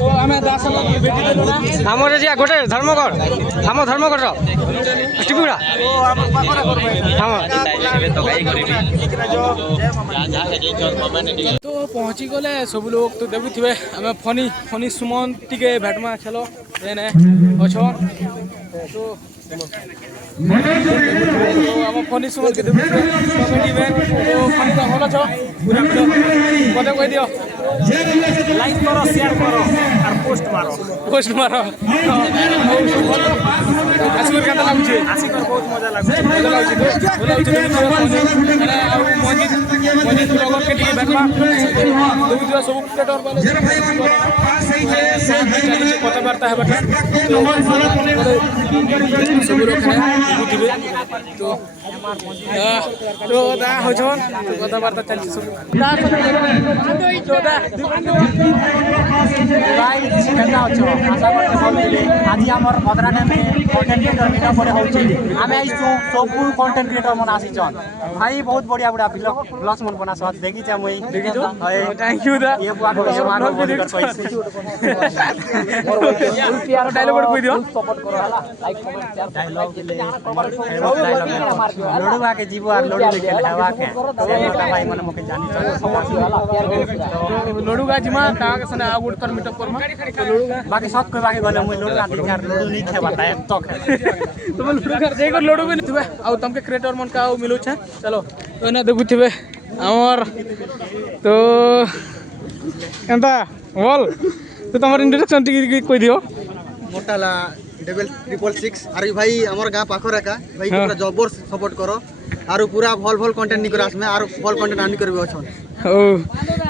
তো আমি দাস ভেটি দেলু না আমার যে গোটে ধর্মঘর আমার ধর্মঘর টিপুরা তো পৌঁছি গলে সবু লোক তো দেখুথিবে আমি ফনি ফনি সুমন টিকে ভেটমা খেল এনে অছন তো ଆମ ଫନି ସୁମନକେ ଦେଖୁଥିବେ କମେଡି ମ୍ୟାନ୍ ତ ଫନି ତ ଭଲ ଅଛ ପୁରା ମତେ କହିଦିଅ लाइक करो शेयर करो और पोस्ट मारो ଆସିକରି କେନ୍ତା ଲାଗୁଛେ आसिकर बहुत मजा लागु ଭଲ ଲାଗୁଛି ଭଲ ଲାଗୁଛି ମାନେ ଆଉ ମଞ୍ଜିତ ବ୍ଲଗରକେ ଟିକେ ଦେଖବା ଦେଖୁଥିବା ସବୁ କ୍ରିଏଟର ମାନେ ଚାଲିଛି କଥାବାର୍ତ୍ତା ହେବାଟା ସବୁ ଲୋକ ଦେଖୁଥିବେ তো দা হছন কথাবার্তা চালছে সব आज आम मदराने कंटेंट क्रिएटर मीट पड़े हो आम आई सब कंटेंट क्रिएटर मन आसीचन भाई बहुत बढ़िया बढ़िया ब्लॉग्स मन बना सब देखी मुई थैंक यू दा ये बुआ को डायलॉग कोई दियो सपोर्ट करो हला लाइक कमेंट शेयर डायलॉग लड़ुआ के जीव और लड़ू लेके हवा के भाई मन मके जानी लड़ूगा जिमा ता के सने आ गुड कर मीटअप करमा लड़ूगा बाकी सब कोई बाकी गले मुई लड़ूगा दिन यार लड़ू नहीं खेबा ता तो तुम लड़ूगा जे को लड़ू भी थिबे आ तमके क्रिएटर मन का मिलु छ चलो ओने देखुथिबे हमर तो एंता बोल तो तमर इंट्रोडक्शन टिक कोइ दियो मोटाला डेबल 666 अरे भाई हमर गां पाखर एका भाई पूरा जबर सपोर्ट करो आरो पूरा भल भल कंटेंट निकर आसमे आरो भल कंटेंट आनी करबे अछन ओ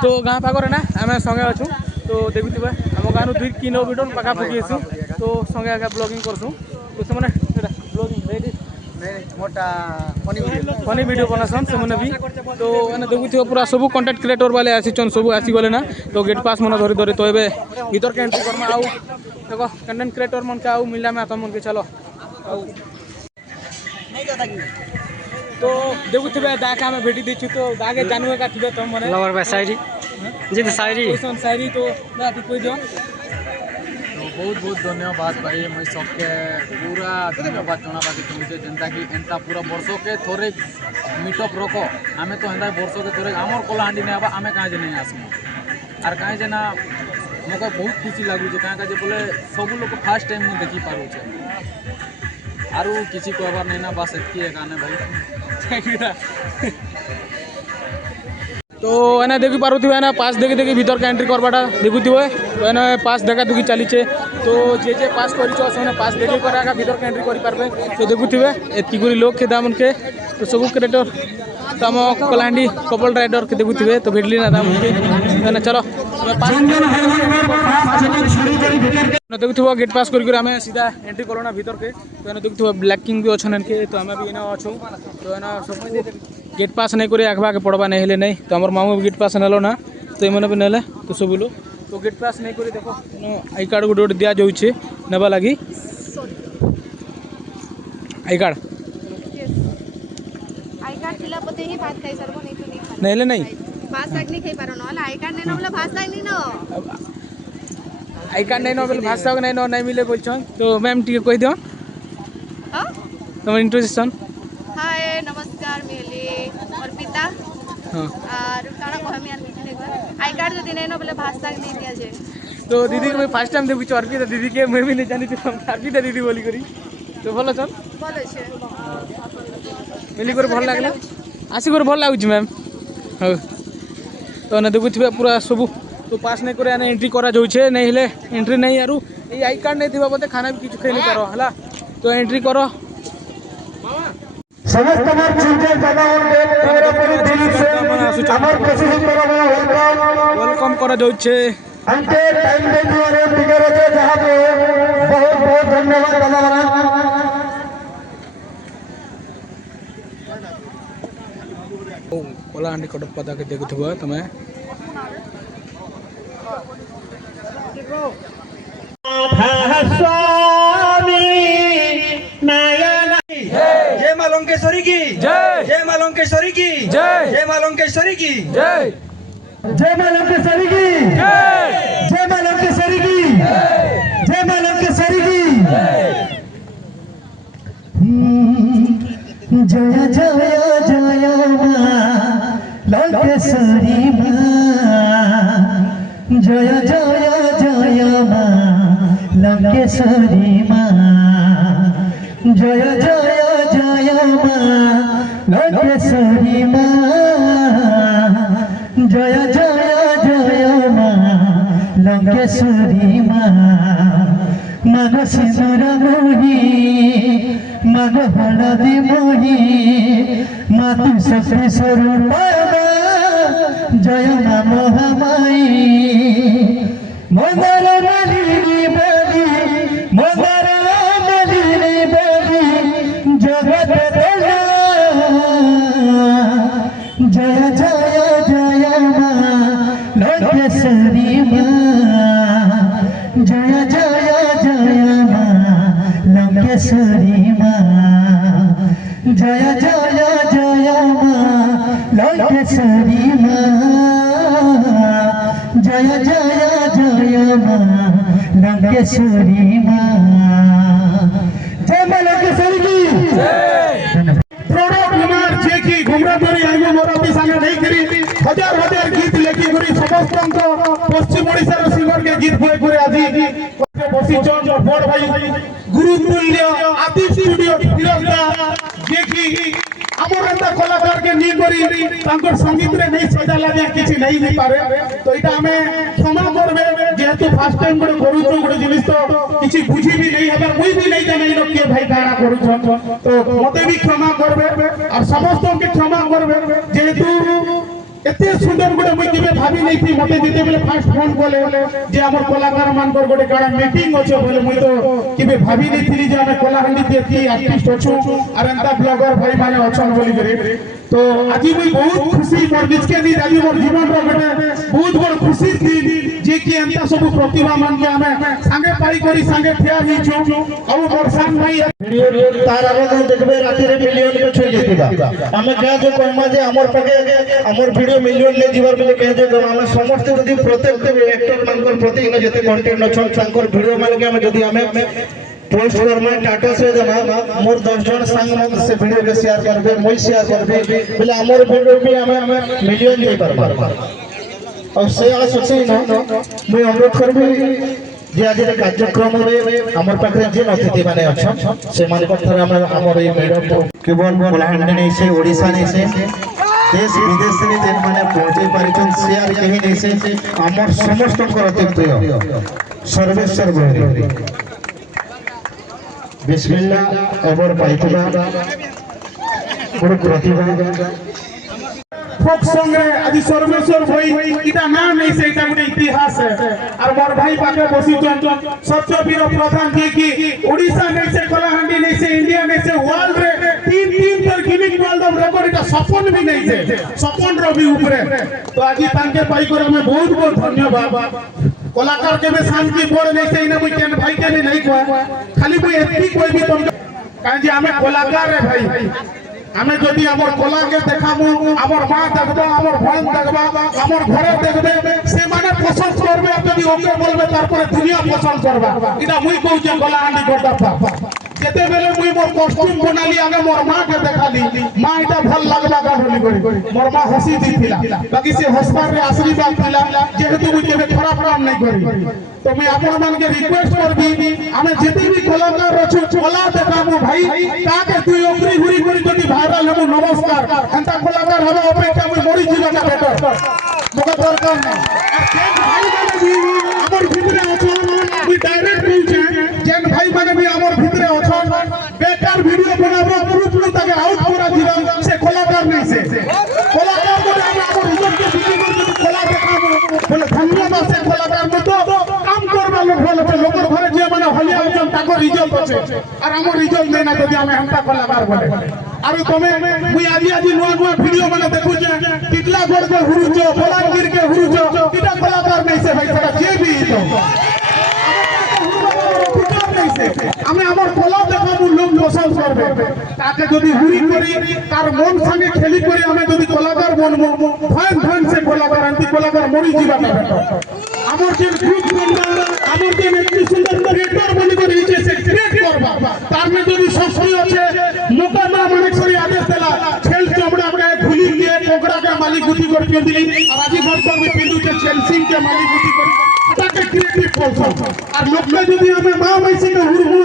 तो गां पाखर ना हमें संगे अछु तो देखुथिबे हम गां नु 2 किलोमीटर पाखा पकी आसु तो संगे आका ब्लॉगिंग करसु तो समने ब्लॉगिंग रेडी मोटा फनी वीडियो बनासन से भी तो एने देखुथिबे पूरा सब कंटेंट क्रिएटर वाले आसीचन सब आसी गले ना तो गेट पास मन धरी धरी तो एबे भीतर के एंट्री करमा आउ देखो कंटेंट क्रिएटर मन का आउ मिला में तुम मन के चलो आउ तो देखुथिबे दाका में भेटी देछु तो दागे जानवे का थिबे तुम मने लवर बा शायरी जी तो शायरी शायरी तो ना तू कोइ दियो बहुत बहुत धन्यवाद भाई मुझे सबके पूरा धन्यवाद जनाबा के तुमसे जनता की एंता पूरा वर्षों के थोड़े मीटअप रखो आमे तो एंता वर्षों के थोड़े आमर कलाहांडी नहीं आबा आमे कहाँ जे नहीं आसमु और कहीं जेना मके बहुत खुशी लागू जे कहाँ जे बोले सब लोग फर्स्ट टाइम मुझे देखी पारू छे आरु किसी कहबार नहीं ना बस एतकी एकाने भाई तो एना देखी पारुथिबे एना पास देखि देखि भीतर के एंट्री करबाटा देखुथिबे तो एना पास देखा दुखी चलीचे तो जे पास करिछो सेने पास देखि कराका भीतर के एंट्री करि पारबे तो देखुथिबे एतकी गुरी लोग के दामन के तो सब क्रिएटर तम कलाहांडी कपल राइडर के देखुथिबे तो भेटली ना दाम के एना चलो पास देखुथिबो गेट पास करि हमें सीधा एंट्री करना भीतर के तो एना देखुथिबो ब्लैकिंग भी अछन के तो हमें भी एना अछु तो एना सब गेट पास नहीं करे आखबा के पड़वा नहीं हेले नहीं तो हमर मामू गेट पास नेलो ना तो एमने भी नेले तो सब लोग तो गेट पास नहीं करे देखो आई कार्ड गोटे दिया जाउछे नेबा लागी आई कार्ड थिला पते ही भात खाई सरबो नहीं तो नहीं खा नहीं ले नहीं भात साग नहीं खाई पारो न आई कार्ड नहीं न बोला भात साग नहीं न आई कार्ड नहीं न बोले भात साग नहीं मिले बोलछन तो मैम टिके कहि दियो हां तमर इंट्रोडक्शन हाय नमस्कार मेले और पिता हां और काना को हम यार आई कार्ड जो दिन न बोले भात साग नहीं दिया जे तो दीदी को मैं फर्स्ट टाइम देखु अर्पिता दीदी के मैं भी नहीं जानी थी अर्पिता दीदी बोली करी तो भलो चल बोलो छे मिली कर भल लागला आसी कर भल लागुछ मैम हो तो ना देखुथिबे पूरा सब तो पास नहीं करे एंट्री करा जाउछे नहीं हेले एंट्री नहीं आरु ए आई कार्ड नहीं थिबा बते खाना भी किछ खाइ नहीं पारो हला तो एंट्री करो समस्त बार चिंता जगह और देख पूरा पूरी दिल से हमर कोशिश करबो वेलकम करा जाउछे हमके टाइम दे दियो टिकर है जहां पे बहुत बहुत धन्यवाद दादा कलाहांडी कडपदा के देखुथिबो तमे जय मां लंकेश्वरी की जय मां लंकेश्वरी की जय मां लंकेश्वरी की जय जय मां लंकेश्वरी की जय मां लंकेश्वरी की জয় জয় জয় মা লঙ্কেশ্বরী মা জয় জয় জয় মা লঙ্কেশ্বরী মা জয় জয় জয় মা লঙ্কেশ্বরী মা জয় জয় জয় মা লঙ্কেশ্বরী মা মাগ সিঁদুর মোহি মাগ হলদি মোহি মা তু শক্তি স্বরূপ জয় মা মহামাই মন্দার মালিনী বলি মন্দার মালিনী বলি জগত দেলা জয় জয় জয় মা লঙ্কেশ্বরী মা জয় জয় জয় মা লঙ্কেশ্বরী মা জয় জয় জয় মা লঙ্কেশ্বরী মা জয় জয় জয় মা লঙ্কেশ্বরী মা জয় মা লঙ্কেশ্বরী কি प्रोडक्ट हमार जे की घुमरा करी आइमो मोरती संगे नहीं करी हजार हजार गीत लेकी करी समस्त पश्चिम ओडिसा रो सिंगर के गीत होय करे आजी बसी चौन बड़ भाई गुरुतुल्य आदि स्टूडियो फिरोजदा जे की हमर एता कलाकार के नी करी तांकर संगीत रे नहीं सजा लागे किछि नहीं ही पारे तो इटा हमें क्षमा करबे जेहेतु फर्स्ट टाइम गोटे करू तो गोटे जिनिस तो किछि बुझी भी नहीं हबर मुई भी नहीं जाने लोग के भाई गाना करू तो मते भी क्षमा करबे और समस्त के क्षमा करबे जेहेतु एते सुंदर गोटे मुई केबे भाबी नहीं थी मते जेते बेले फर्स्ट फोन कोले जे हमर कलाकार मानकर गोटे गाना मीटिंग होचे बोले मुई तो केबे भाबी नहीं थी जे हम कलाहांडी देखी आर्टिस्ट होछु और एंता ब्लॉगर भाई माने अछन बोली करे तो आज मुई बहुत खुशी मोर बिचके दी आज मोर जीवन रो गोटे बहुत बड़ खुशी थी जे कि एंता सब प्रतिभा मान के हमें संगे पाई करी संगे ठिया हिचो और मोर सान भाई वीडियो तार आगे देखबे राति रे मिलियन के छुई जेतिबा हमें क्या जो कहमा जे हमर पके हमर वीडियो मिलियन ले जीवर बोले कह जे हम समस्त यदि प्रत्येक एक्टर मानकर प्रति जते कंटेंट अछन संकर वीडियो मान के हम जदी हमें पोस्ट करमे टाटा से जना मोर 10 जन संग मन से वीडियो के शेयर करबे मोई शेयर करबे बोले हमर वीडियो भी हमें मिलियन दे परबा और से आस अछि न मैं अनुरोध करबी जे आज कार्यक्रम रे हमर पाखरे जे अतिथि माने अछन से मान कथरा हमर ए मैडम केवल कलाहांडी नहीं से ओडिसा नहीं से देश विदेश रे जेन माने पहुंचे पारिछन शेयर कहि नहीं से हमर समस्त अति प्रिय सर्वेश्वर बोले बिस्मिल्लाह अबर पाइतबा बड़ प्रतिभा फोक सॉन्ग रे आज सर्वेश्वर भाई इटा नाम नहीं से इटा गोटे इतिहास है और मोर भाई पाके बसी सत्यवीर प्रधान जी की ओडिसा नहीं से कलाहांडी नहीं से इंडिया नहीं से वर्ल्ड रे तीन तर गिनिंग वर्ल्ड ऑफ रिकॉर्ड इटा सपन भी नहीं से सपन रो भी ऊपरे तो आज तांके पाई कर हमें बहुत बहुत धन्यवाद कलाकार के में शांति बोल नहीं से इने मुई केन भाई के नहीं कोआ खाली मुई एती कोई भी तुम काहे जे हमें कलाकार रे भाई हमें जदि हमर कला के देखामु हमर मां देखबा हमर बहन देखबा हमर घरे देखबे से माने पसंद करबे जदि ओके बोलबे तार पर दुनिया पसंद करबा इटा मुई कहू जे कलाहांडी करता जेते बेले मुई मोर कॉस्ट्यूम बनाली आगे मोर मां के देखाली मां इटा भल लागला का बोली करी मोर मां हसी दिथिला बाकी से हसबार रे आशीर्वाद दिला जेहेतु मुई केबे खराब काम नहीं करी तो मैं आपण मान के रिक्वेस्ट करबी हमें जेते भी कलाकार रछु कला देखामु भाई ताके तुई ओकरी घुरी घुरी जदि भाइराल हेबु नमस्कार एंता कलाकार हबे अपेक्षा मुई मरि जीवाटा बेटर मगर दरकार नहीं भाई माने भी हमर भितरे अछन मुई डायरेक्ट कहूछे जेन भाई माने भी हमर भितरे अछन बेकार वीडियो बनाबो प्रूफ न ताके आउट करा दिबा से कलाकार नहीं से कलाकार को हमर इज्जत के फिकिर कर कला देखाबो बोले धन्यवाद से कलाकार को तो काम करबा लोग बोले लोकर घरे जे माने हलिया अछन ताको रिजल्ट আছে আর আমার রিজল্ট দেনা যদি আমি हमता कलाकार बोले আর তুমি মুই আজি আজি নয়া নয়া ভিডিও মানে দেখুছে টিকলা গড় के हुरुचो बलांगीर के हुरुचो इटा कलाकार नहीं से भाई सेटा जे भी तो আমি আমার কলা দেখাবো লোক পছন্দ করবে তাকে যদি হুরি করি তার মন সঙ্গে খেলি করি আমি যদি কলাকার বনবো ভয়ন ভয়ন সে কলাকার আনতি কলাকার মরি যাবাটা আমার যে গ্রুপ মেম্বার আমার যে একটি সুন্দর ক্রিয়েটর বলি করে ইচ্ছে সে ক্রিয়েট করবা তার মে যদি সবসময় আছে মোকামা মানে করে আদেশ পিন্ধিলি আর আজি বর্তমান পিন্ধুছে চেলসিং কে মালিক বুঝি করে এটাকে ক্রিয়েটিভ বলছো আর লোককে যদি আমি মা মাইসি কে হুড়মু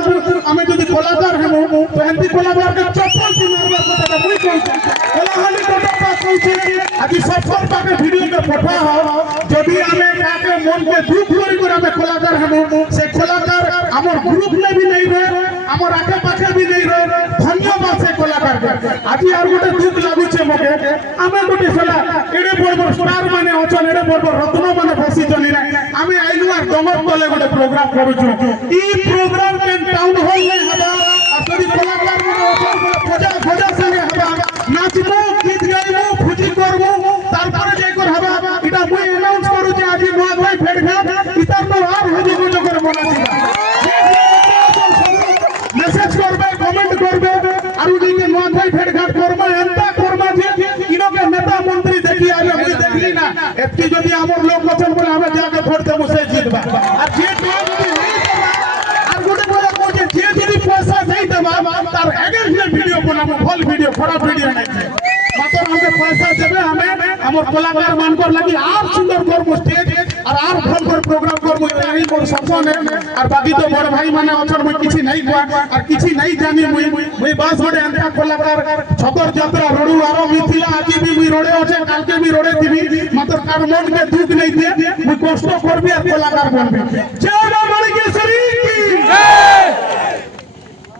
আমি যদি কলাকার হেমু তো হেন্তি কলাকার কে চপ্পল সি মারবার কথা মুই কইছি কলাহালি কথা কইছে আজি সফর পাকে ভিডিও কে পঠা হ যদি আমি কাকে মন কে দুঃখ করি করে আমি কলাকার হেমু সে কলাকার আমার গ্রুপ লে भी नहीं रहे আমার আগে পাখে भी नहीं रहे ধন্যবাদ সে কলাকার কে আজি আর গোটে দুঃখ লাগুছে মকে আমি গোটে সলা এড়ে বড় বড় স্টার মানে অচন এড়ে বড় বড় রত্ন মানে বসি চলি না আমি আইলু আর ডমর তলে গোটে প্রোগ্রাম করুছু ই প্রোগ্রাম কে টাউন হল নে হবা আর যদি কলাকার মানে অচন পূজা পূজা সঙ্গে হবা নাচবো গীত গাইবো ফুজি করবো তারপরে যাই কর হবা এটা মই অ্যানাউন্স করুছি আজি নোয়া ভাই ফেড ঘাট ইতার তো আর হুজুর গুজো করে বনাছিলা মেসেজ করবে কমেন্ট করবে আর উদিকে নোয়া ভাই ফেড ঘাট করবে এন্তা করবা যে ইনোকে নেতা মন্ত্রী দেখি আজ আমি দেখলি না এতকি যদি আমার লোক বচন বলে আমি যাকে ভোট দেব সে জিতবা আর যে যদি নেই দেবা আর গোটে বলে কোজে যে যদি পয়সা দেই দেবা তার এগেইনস্ট ভিডিও বানাবো ভাল ভিডিও খারাপ ভিডিও নাই মাত্র আমাকে পয়সা দেবে আমি আমার কলাকার মানকর লাগি আর সুন্দর করব স্টেজ আর ভাল করে প্রোগ্রাম করব এই মোর স্বপ্ন আর বাকি তো বড় ভাই মানে অছর মই কিছু নাই কোয়া আর কিছু নাই জানি মই বাস গড়ে আনতা কলাকার ছতর যাত্রা রড়ু আর মিথিলা আজি বি মই রড়ে আছে কালকে বি রড়ে দিবি মাত্র কার মন কে দুঃখ নাই দিয়ে মই কষ্ট করবি আর কলাকার বনবি জয় মা মালিকেশ্বরী কি জয়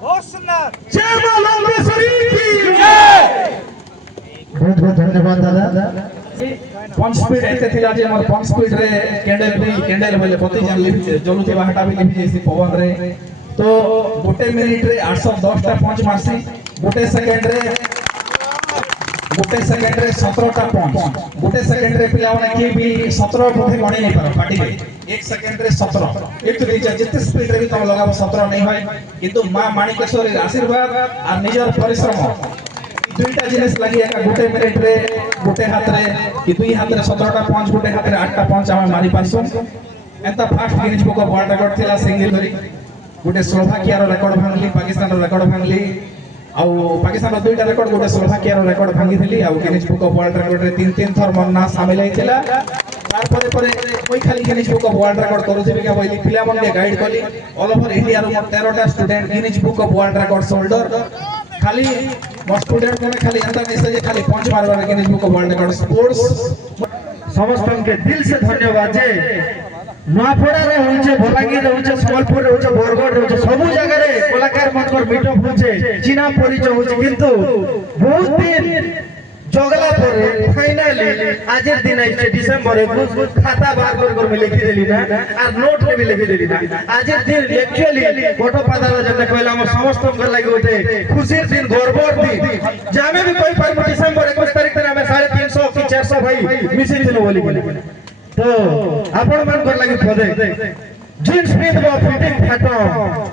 বহুত সুন্দর জয় মা লঙ্কেশ্বরী কি জয় बहुत बहुत धन्यवाद दादा पंच स्पीड एते थिला जे हमर पंच स्पीड रे कैंडल बोले पति जान लिखि जलु के बाहटा भी लिखि जेसी पवन रे तो गोटे मिनिट रे 810 टा पंच मारसी गोटे सेकंड रे 17 टा पंच गोटे सेकंड रे पिला माने के भी 17 पथे गणी नहीं पारो पार्टी रे 1 सेकंड रे 17 एक तो जिते स्पीड रे भी तुम लगाबो 17 नहीं होय किंतु मां माणिकेश्वरी आशीर्वाद और निजर परिश्रम दुईटा जिनिस लगी एका गोटे मिनिट रे गोटे हाथ रे कि दुई हाथ रे 17 टा पंच गोटे हाथ रे 8 टा पंच हम मारी पासो एंता fast Guinness book of world record थिला सिंगल करी गोटे स्लोवाकिया रो रिकॉर्ड भांगली पाकिस्तान रो रिकॉर्ड भांगली आउ पाकिस्तान रो दुईटा रिकॉर्ड गोटे स्लोवाकिया रो रिकॉर्ड भांगी थिली आउ Guinness book of world record रे 3 थर मन ना शामिल हेतिला तार परे ओई खाली Guinness book of world record करू जेबे का बोली पिला मन के गाइड कली ऑल ओवर इंडिया रो 13 टा student Guinness book of world record holder खाली मोर स्टूडेंट को खाली अंदर नहीं से खाली पंच मारबार Guinness book of world record sports समस्त के दिल से धन्यवाद जे नोआपड़ा रे होचे भलागी रे होचे सम्बलपुर रे होचे बरगढ़ रे होचे सब जगह रे कलाकार मनकर मीटअप होचे चिना परिचय होचे किंतु बहुत दिन जगला पर फाइनली आजर दिन आइছে डिसेंबर 21 खाता बार कर में लिखि देली ना और नोट में भी लिखि देली ना आजर दिन एक्चुअली फोटो पादार जने कहला हम समस्त कर लागि होते खुशीर दिन गर्वर दिन जामे भी कोई पर डिसेंबर 21 तारीख दिन हमें 350 की 400 भाई मिसिर दिन बोली तो आपण मन कर लागि फदे जींस पिंदबो फिटिंग फाटो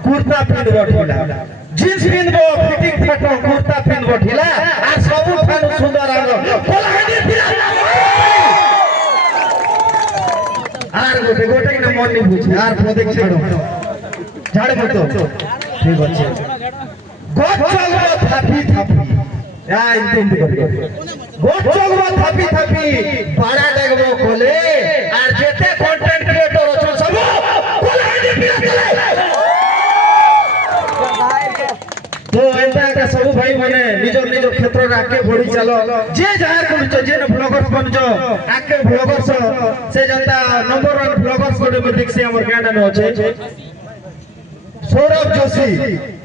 कुर्ता पिंदबो ढिला जींस पिंदबो फिटिंग फाटो कुर्ता पिंदबो ढिला आ सबु खानु सुंदर आलो कोलाहाडी पिला आर गोटे गोटे ना मन नि बुझे आर प्रदेक छाड़ो झाड़ मत ठीक আছে गोट चलबो थापी थापी या इंतम कर गोट चलबो थापी थापी बड़ा लगबो खोले आर जेते कंटेंट क्रिएटर छ सब कोलाहाडी पिला चले तो एंता का सब भाई माने निजर निजर क्षेत्र रे आके बढ़ी चलो जे जाहिर करूछ जे ब्लॉगर्स बनजो आके ब्लॉगर्स से जनता नंबर 1 ब्लॉगर्स कोडे में देखसी हमर गाना न होचे सौरभ जोशी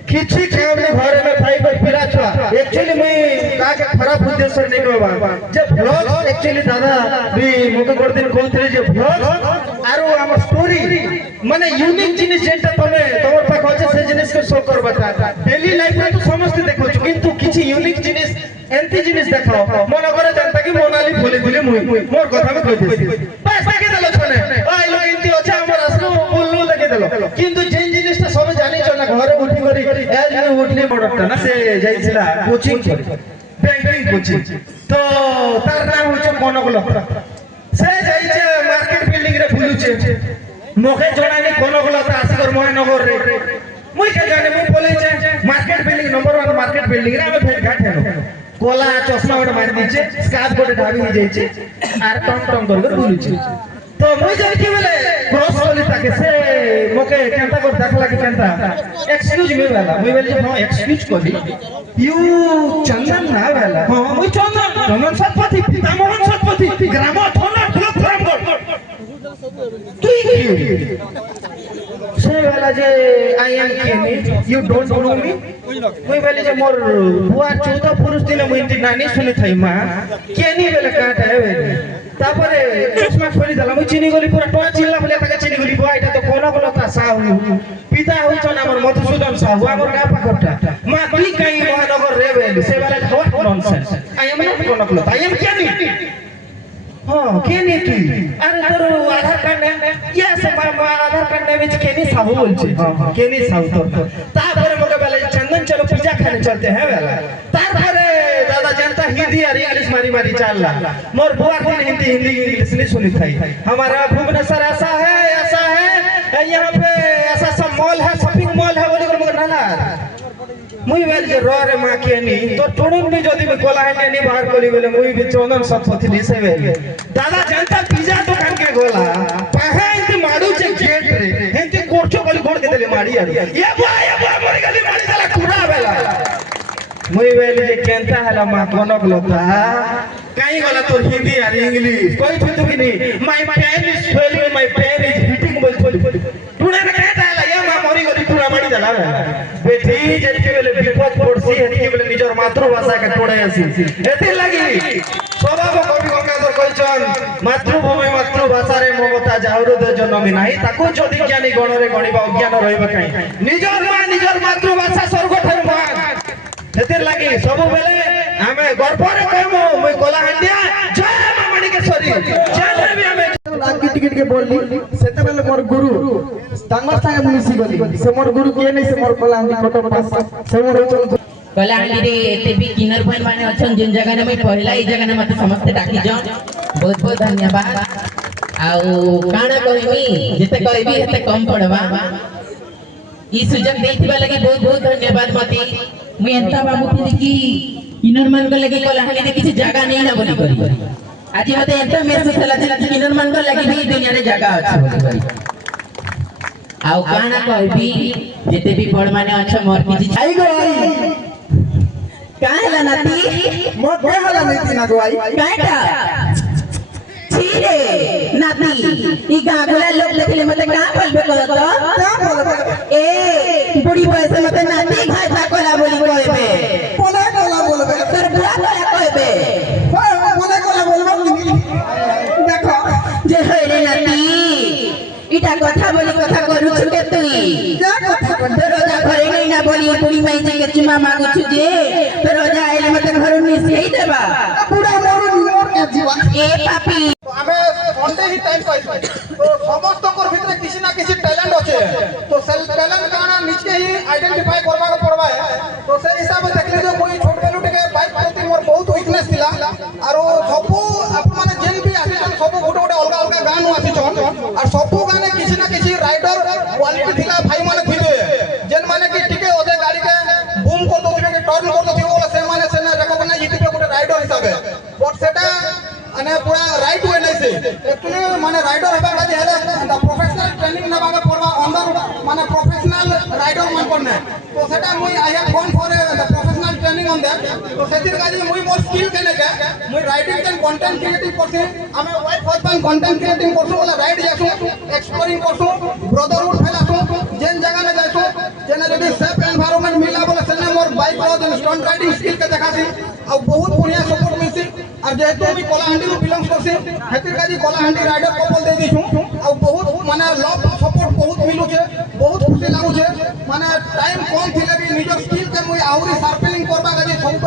किछि काम ने घर में फाई पर पिला छुआ एक्चुअली मैं का के खराब उद्देश्य नहीं कहबा जे ब्लॉग एक्चुअली दादा भी मोके गोड दिन कहथले जे ब्लॉग आरो हमर स्टोरी माने यूनिक जिनिस जेंटा तमे तोर पाख होचे से जिनिस को शो करबा डेली लाइफ में तो समस्त देखो किंतु किछि यूनिक जिनिस एंती जिनिस देखाओ मन करे जनता की मोनाली बोली बोली मोर कथा में कहि देसी बस ताके देलो छने ओइ लोग एंती होचे हमर असलो बोललो लगे देलो किंतु जेन जिनिसटा सब जानि छ ना घरे उठी करी एज में उठली मडकटा ना से जाइছিলা कोचिंग बैंकिंग कोचिंग तो तार नाम होचे कोनगलो से जाइছে मार्केट बिल्डिंग रे बुलुचे मोके जणानी कोनगलो त आसीकर मोहनगर रे मुई के जाने मुई बोले छे market building number 1 market building रे हम भेट घाट हेलो कोला चश्मा गोटे मारी दीचे स्कार्फ गोटे ढाबी हो जाइए आर टंग टंग कर बुलुचे तो मुई जब कि बेले क्रॉस वाली ताके से मोके केंता कर देखला कि केंता एक्सक्यूज मी वाला मुई बेले हां एक्सक्यूज कोली यू चंदन ना वाला हां मुई चंदन सतपति पितामोहन सतपति ग्राम थाना ब्लॉक रामगढ़ तुई से वाला जे आई एम केनी यू डोंट नो मी मुई बेले जे मोर बुआ 14 पुरुष दिन मुई इंती नानी सुनी थई मां केनी बेले काट है बेले तापरे चश्मा खोली दला मुई चिनी गली पूरा टोया चिल्ला बोले ताके चिनी गली बुआ एटा तो कोन कोन ता साहू पिता होचन हमर मधुसूदन साहू हमर गा पाखटा मां तुई काई महानगर रे बेले से वाला what nonsense I am not cone cone I am केनी हां केनी तुई अरे तोर आधार कार्ड ने यस मां आधार कार्ड ने विच केनी साहू बोलछे हां केनी साहू तो तापरे मके बेले चंदन चलो पिज्जा खाने चलते हैं बेला तापरे दादा जनता हिंदी और इंग्लिश मारी मारी चलला मोर बुआ दिन हिंदी इंग्लिश नहीं सुनी थी हमारा भुवनेश्वर ऐसा है यहाँ पे ऐसा सब मॉल है शॉपिंग मॉल है बोले मगर नाला मुई बेल जे रो रे मां केनी तो टुणुन भी जदी में कोला है नहीं बाहर कोली बोले मुई भी चंदन सतपति नहीं से बेल दादा जनता पिज्जा दुकान के गोला पहे इंती माडू जे गेट रे इंती कोठो कोली गोड़ के देले माडी यार ये बुआ मोरी गली माडी दला कुड़ा बेला मुई बेल जे केंता हला मां कोनक लोता काई गला तो हिंदी और इंग्लिश कोई थु कि नहीं my pen is failing my pen is hitting बोल टुणे ने कहता है या मां मोरी गली टुड़ा माडी दला बेटी जेति बेले विपद पड़सी हेति बेले निजर मातृभाषा के टुड़े आसी एति लागि स्वभाव कवि गंगाधर कहचन मातृभूमि मातृभाषा रे ममता जाहुर दे जनमी नाही ताको जदि ज्ञानी गण रे गणिबा अज्ञान रहबे काई निजर मातृभाषा स्वर्ग ठर मान हेतिर लागि सब बेले हमें गर्व रे कहमो मैं कोलाहांडिया जय मां मणिकेश्वरी जय भी हमें आंकी टिकट के बोलली सेते बेले मोर गुरु तांगर संगे मिसी गली से मोर गुरु के नहीं से मोर कोलाहांडी कोटो पास से मोर कोलाहांडी रे एते भी किन्नर बहन माने अछन जिन जगह ने मैं पहला ई जगह ने मते समस्त डाकी जन बहुत बहुत धन्यवाद आउ काना कहमी जते कहबी हेते कम पड़वा ई सुजन देथिबा लागि बहुत बहुत धन्यवाद मते मैं एंता बाबू की देखी किन्नर मान को लगे कोलाहांडी रे किसी जगह नहीं ना बोली करी आज मते एंता महसूस होला जे किन्नर मान को लगे भी दुनिया रे जगह अछि बोली करी आउ काना कहबी जेते भी बड़ माने अच्छा मोर किछि आई गो आई काहेला नाती मोर कहला नहीं ना गो आई काटा छीरे नाती ई गागला लोग देखले मते का बोलबे करत ए बुढ़ी बयस मते नाती भाषा कोला बोली कहबे कोला कोला बोलबे तोर बुआ कोला कहबे कोला कोला बोलबो देखो जे होइले नाती इटा कथा बोली कथा करू छु के तुई क्या कथा तो रोजा घरे नहीं ना बोली बुढ़ी माई जे के चुमा मांगु छु जे तो रोजा आइले मते घर मिसियै देबा पूरा मोर मोर के जीवा ए पापी हमें संडे ही टाइम पाइछ तो समस्त कर भीतर किसी ना किसी टैलेंट होचे तो सेल्फ टैलेंट काना निजे ही आइडेंटिफाई करबा को पड़बा है तो से हिसाब से देखले जो कोई छोट बेलू टिके बाइक प्रति मोर बहुत वीकनेस थिला आरो सबु आप माने जेन भी आसी छन सबु गोटे गोटे अलग अलग गान आसी छन और सबु गाने किसी ना किसी राइडर क्वालिटी थिला भाई माने थिबे जेन माने कि टिके ओदे गाड़ी के बूम कर दोथिबे के टर्न कर दोथिबे बोले से माने से रिकॉग्नाइज हितिबे गोटे राइडर हिसाबे बट सेटा अने पूरा राइट वे नहीं से एक्चुअली माने राइडर हेबा काजे हेले प्रोफेशनल ट्रेनिंग नबा के पड़वा अंदर माने प्रोफेशनल राइडर मन पड़ने तो सेटा मुई I have gone for professional training on that तो सेतिर काजे मुई मोर स्किल केने के मुई राइडिंग एंड कंटेंट क्रिएटिव करसी हमें वाइफ हस्बैंड कंटेंट क्रिएटिंग करसु वाला राइड जासु एक्सप्लोरिंग करसु ब्रदरहुड फैलासु जेन जगह ने जासु जेने जदी सेफ एनवायरनमेंट मिला बोले सेने मोर बाइक रो जेन स्टंट राइडिंग स्किल के देखासी आ बहुत बढ़िया सपोर्ट मिलसी और जेहेतु भी कोलाहांडी रो बिलोंग करसी हेतिर काजी कोलाहांडी राइडर कपल दे दिछु आ बहुत माने लव सपोर्ट बहुत मिलु छे बहुत खुशी लागु छे माने टाइम कम थिले भी निजर स्किल के मुई आउरी शार्पनिंग करबा काजी सब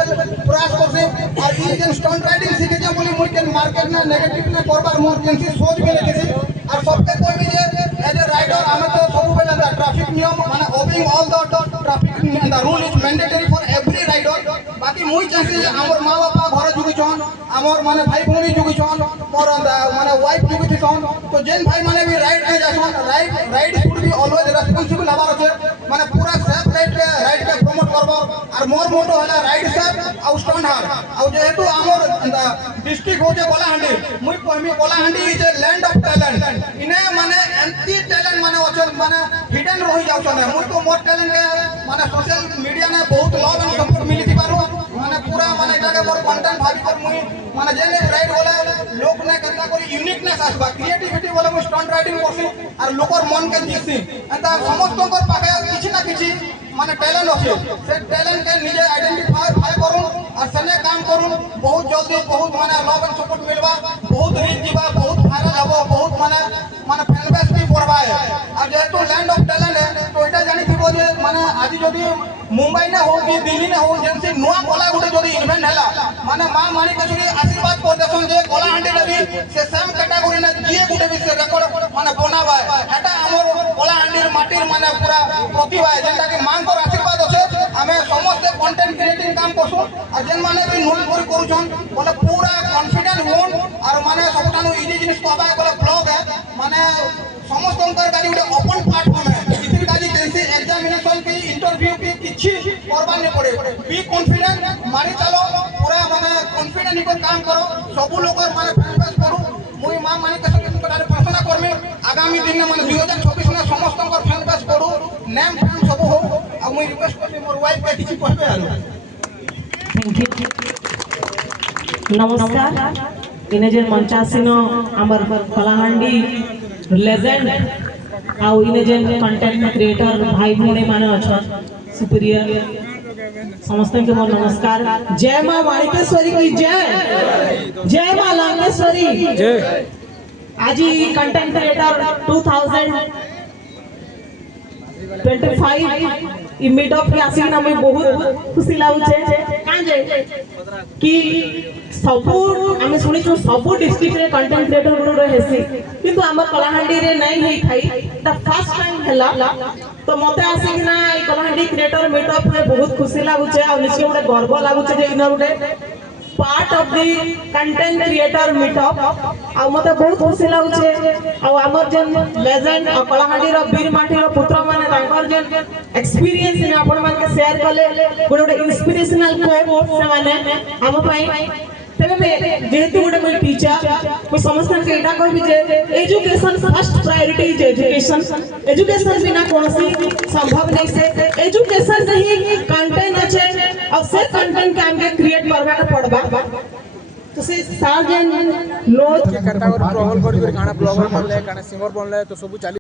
प्रयास करसी और ई जेन स्टंट राइडिंग सीखे जे बोली मुई केन मार्केट में नेगेटिव ने करबा मोर केनसी सोच भी लेकेसी और सबके कोई भी जे एज ए राइडर हमें तो सब बेला ट्रैफिक नियम माने obeying all the traffic the rule is mandatory for every rider बाकी मुई चाहसी हमर मां बापा घर जुगी छन हमर माने भाई भौणी जुगी छन मोर माने वाइफ जुगी छन तो जेन भाई माने भी राइड पे जाछन ride should be always responsible हबार छे माने पूरा सेफ राइड के प्रमोट करबो और मोर मोर मोटो हला राइट सेप आउ स्टोन हार आउ जेहेतु हमर डिस्ट्रिक्ट होजे कोलाहांडी मुई कहमी Kalahandi is a land of talent इने माने एंटी टैलेंट माने अचल माने हिडन रही जाउछन मुई तो मोर टैलेंट के माने सोशल मीडिया ने बहुत लव एंड सपोर्ट मिली थी पारो माने पूरा माने एटा मोर कंटेंट भाबी कर मुई माने जेने राइट बोले लोक ने केता करी यूनिकनेस आसबा क्रिएटिविटी बोले मुई स्टंट राइटिंग करसी और लोकर मन के जिसी एता समस्तकर पाखे किछि ना किछि माने टैलेंट अछि से टैलेंट के निजे आइडेंटिफाई करू और सने काम करू बहुत जल्दी बहुत माने लव एंड सपोर्ट मिलबा बहुत रीच जीवा बहुत वायरल हबो बहुत माने फैन बेस भी बढ़बा है और जेहेतु लैंड ऑफ टैलेंट है तो एटा जानि थिबो जे माने आज जदी मुंबई ने हो कि दिल्ली ने हो जेंसी नुआ कला गुटे जदी इन्वेंट हला माने मां माणिकेश्वरी आशीर्वाद को देसन जे कलाहांडी रे से सेम कैटेगरी ने जे गुटे भी से रेकॉर्ड माने बनाबा एटा हमर कलाहांडीर माटीर माने पूरा प्रतिभा है जेंटा कि मां को आशीर्वाद अछि हमें समस्त कंटेंट क्रिएटिंग काम करसु और जेन माने भी नुआ कर करूछन बोले पूरा कॉन्फिडेंट होन और माने सबटानु इजी जिनिस कहबा बोले ब्लॉग है माने समस्त अंकर गाड़ी उडे ओपन प्लेटफॉर्म है इतिर गाड़ी कैसे एग्जामिनेशन की इंटरव्यू की किछि करबा ने पड़े बी कॉन्फिडेंट मारी चलो पूरा माने कॉन्फिडेंट इकर काम करो सब लोगर माने फेमस करू मुई मां माने के संगे तुमको प्रार्थना करमे आगामी दिन में माने 2026 में समस्त अंकर फेमस करू नेम फैम सब हो आ मुई रिक्वेस्ट करबे मोर वाइफ के किछि कहबे आरो नमस्कार इने जे मंचासीनो हमर कलाहांडी लेजेंड आउ इने जे कंटेंट क्रिएटर भाई भौणी माने अछन सुपीरियर समस्त के मोर नमस्कार जय मां माणिकेश्वरी की जय मां लांकेश्वरी जय आज ही कंटेंट क्रिएटर 2025 ई मीटअप के आसी ना मैं बहुत खुशी लागुचे कां जे कि सबु आमे सुनी छु सबु डिस्ट्रिक्ट रे कंटेंट क्रिएटर गुरो हेसी किंतु हमर कलाहांडी रे नहीं हेई थाई द फर्स्ट टाइम हला तो मते आसी कि ना ई कलाहांडी क्रिएटर मीटअप रे बहुत खुशी लागुचे और निश्चय उडे गर्व लागुचे जे इनर उडे part of the content creator meetup आ मते बहुत खुशी लागुचे आ हमर जन लेजेंड कलाहांडी रो वीर माटी रो पुत्र माने तांकर जन एक्सपीरियंस ने आपण मान के शेयर कले गोटे इंस्पिरेशनल कोट से माने हम पई तबे जेहेतु गोटे मैं टीचर मैं समस्त के एटा कहबी जे education first priority is education बिना कोनसी संभव नहीं से एजुकेशन से ही कंटेंट अच्छे और से कंटेंट के हमके क्रिएट करबा के पड़बा तो से सार्जन लोग कैटेगरी ट्रबल करी गाना ब्लॉगर बनले गाना सिंगर बनले तो सब